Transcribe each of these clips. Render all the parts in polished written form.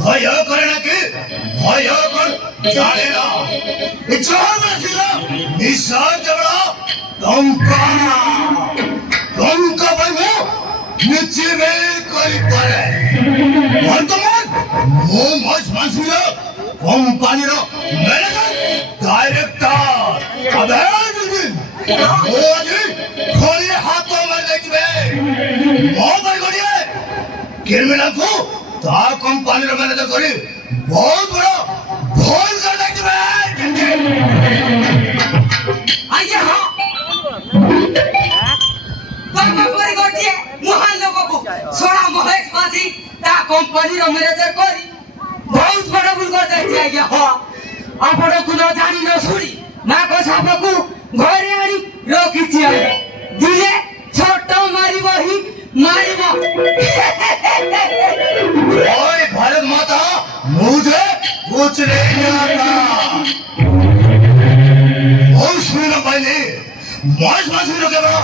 भय करे कि भय कर जाने ना इच्छा में निशान जबड़ा कंका कंका भाई वो नीचे में कोई पड़े वर्तमान वो मज मंसूरा कंपनी रो मैनेजर डायरेक्टर अबे वो अजी खोलिए हाथों में लेके बहुत बड़ी गोलियां क्रिमिनल को ता कंपनी रो मैनेजर करी बहुत बड़ा भोल कर लेके आइए हाँ बाबा पूरी गोटिए महान लोगों को सोना महेश मासी ता कंपनी रो मैनेजर करी बहुत बड़ा भूल कर जाए आइए हाँ आपण को न जानी न सुनी मां को साप को घरे आनी रोकी छिया दिले छोट मारी वही मारीबो ओए भारत माता मुझे कुछ नहीं आता ओ सुन पहले मौज मासी रो के बड़ो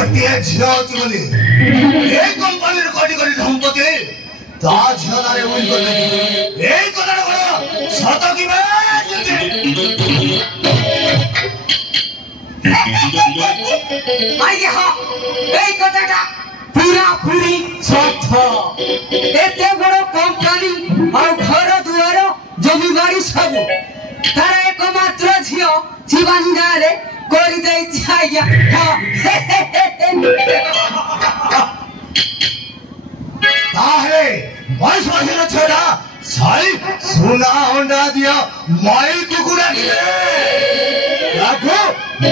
घटिया झियो ची बोली ए कंपनी रो कोटी कोटी धमपके ता झियो नारे उन कर ले ए कदर बड़ो सतो की बे आइए हाँ এই কথাটা পুরা পুরি সত্য এতে বড় কোম্পানি আর ঘর দুয়ার জমি বাড়ি সব তার একমাত্র ঝিও জীবানী নারে করে দেইছে আইয়া ताहे मौज मासी रो छोड़ा साई सुना होंडा दिया माइल कुकुरा दिए राखो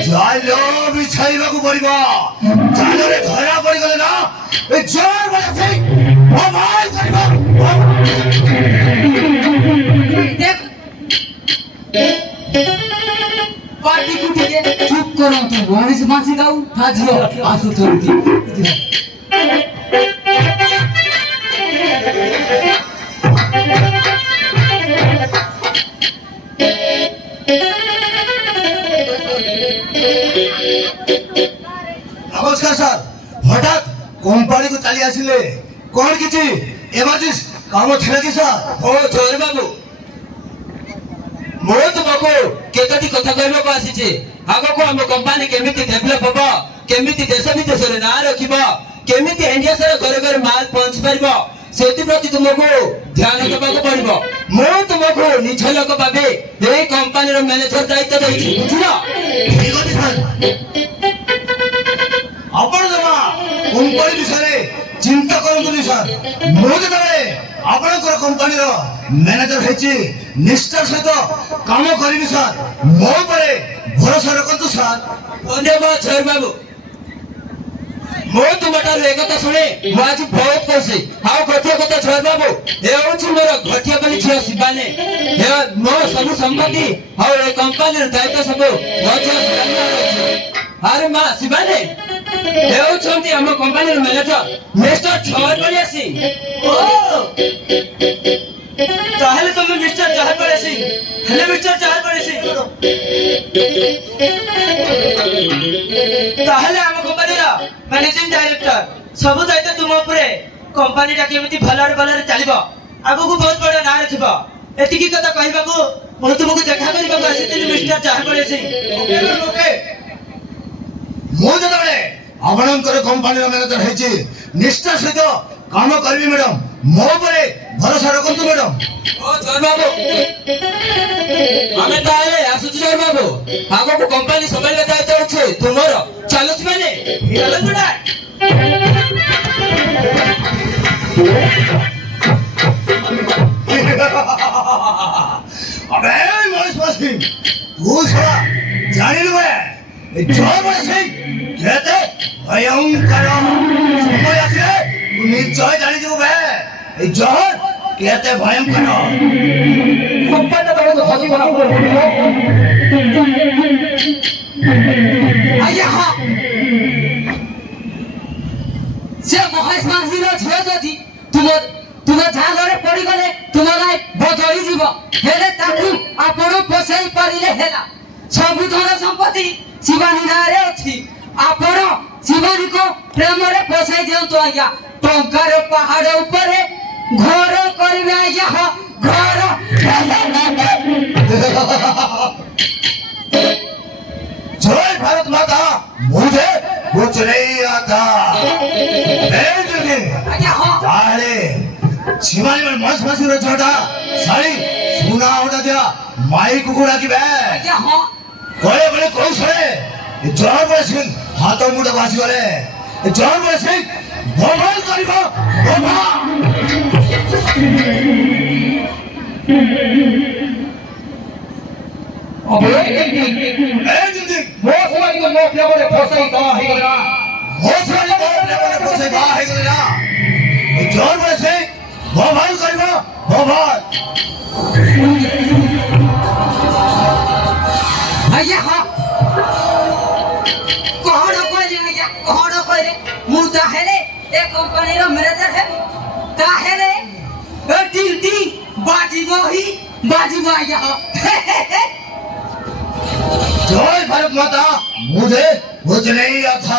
जालो बिछाइबा को पड़िबा जालो रे धरा पड़ी गले ना ए जोर बजा से मोबाइल करबा देख पार्टी कुटी के चुप करो तो मौज मासी दाऊ हाजियो आसु चलती नमस्कार सर हठात कंपनी को चली आसिले कौन किछि एमर्जेंसी काम थिला कि सर ओ छोर बाबू मो तुमको केतटी कथा कहबो को आसी आगो को हम कंपनी केमिति डेवलप होबो केमिति देश विदेश रे ना रखिबो केमिति इंडिया सारा घर घर माल पहुंच परबो सेति प्रति तुमको ध्यान देबाको पड़िबो मो तुमको निज लोक भाबे ए कंपनी रो मैनेजर दायित्व दैछि बुझिलो ठीक अछि सर आपण जमा कंपनी विषय चिंता करंतु सर मो जतबे आपनकर कंपनी रो मैनेजर हेछि निष्ठा सहित काम करिबि सर मो परे भरोसा रखंतु सर धन्यवाद छोर बाबू मो तुमटार एक कथा सुने मो आज बहुत खुशी हाउ घटिया कथा छोर बाबू ए होछि मोर घटिया बली छिया शिबाने हे मो सब संपत्ति हाउ ए कंपनी रो दायित्व सब अरे मां शिबाने हे होछंती हम कंपनी रो मैनेजर मिस्टर छोर बलिया सिंह ओ ताहले तुम मिस्टर चाहर बलिया सिंह हेले मिस्टर चाहर बलिया सिंह ताहले हम कंपनी रो मैनेजिंग डायरेक्टर सब दायित्व तुम ऊपर कंपनी टा केमिति भलर भलर चलिबो आगु को बहुत बड़ा ना रखिबो एतिकी कथा कहिबा को मो तुमको देखा करबा को आसी मिस्टर चाहर बलिया सिंह ओके मो जतबे आपनकर कंपनी रो मैनेजर हेछि निष्ठा सहित काम करबि मैडम मो परे भरोसा रखंतु मैडम ओ छोर बाबू हमें ताले आसु छोर बाबू आगो को कंपनी संभालबा दायित्व छै तुमरो चलस माने चलो बुडा अबे महेश मासी तू साला जानि लबे ए जोर बड़े से कहते भयंकर समय आसे तू निश्चय जानि जबो बे ए जोर कहते भयंकर कंपनी बड़ो तो हसी बना आइए हाँ से महेश मासी रो झियो जदी तुम झागरे पड़ी गले तुमरा बदली जीव हेले ताकू आपण पोसई परिले हेला सब धन संपत्ति शिवानी नारे अछि आपण शिवानी को प्रेम रे पोसई देउ तो आज्ञा टंकार पहाड़ ऊपर घर करिवे आज्ञा हो घर जय भारत माता मुझे कुछ नहीं आता आज्ञा हो ताले शिवानी में मस्त मस्त छोटा सारी सुना होता दिया माई कुकुड़ा की बे आज्ञा हो कोई बड़े कोई सड़े जॉन बड़े सिंह हाथों मुड़ा बासी वाले जॉन बड़े सिंह भगवान करीबा भगवान अबे जल्दी मोसवारी को मोफिया बोले फसाई कहां है गला मोसवारी को बोले फसाई कहां है गला जॉन बड़े सिंह भगवान करीबा भगवान आज्ञा हो कोहड़ कोइले आज्ञा कोहड़ कोइले मुर्दा हेले ए कंपनी रो मैनेजर है ता हेले ए टिंटी बाजी मोही बाजी आज्ञा हो जय भारत माता मुझे कुछ नहीं आता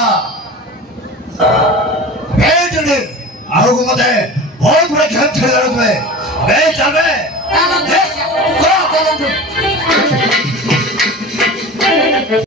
जल्दी आओ मत है बहुत बड़ा खेल खेल रहा हूँ मैं चल बे चलो